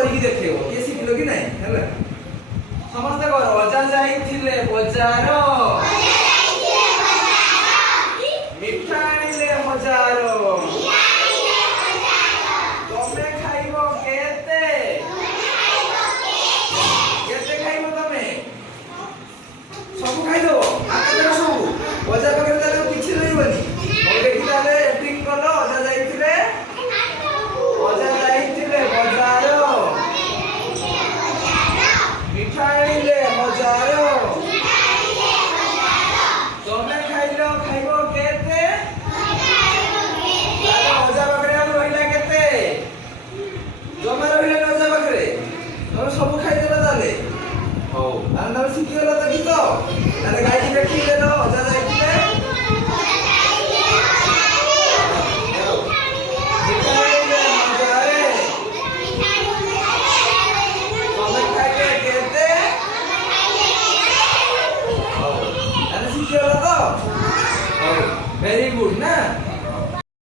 करके देखियो ये सिखलो कि नहीं हैला समस्त कर अजा जाइथिले बजार मिठा आनिले हजार तमे खाइबो केते केते खाइबो तमे सब खाइ दो आके सब बजार पाखे ताले किछि रहइबनी ओ देखि ताले एक्टिंग कलो अजा जाइथिले बजार मिठा आनिले हजार तमे खाइलो खाइबो केते ताले अजा पाखरे हम रहिला केते जमा रहिला अजा पाखरे तमे सब खाइ देला ताले हो आना सिखि गेला त गीत ताले गाई देखि देलो अजा जाइथिले very good na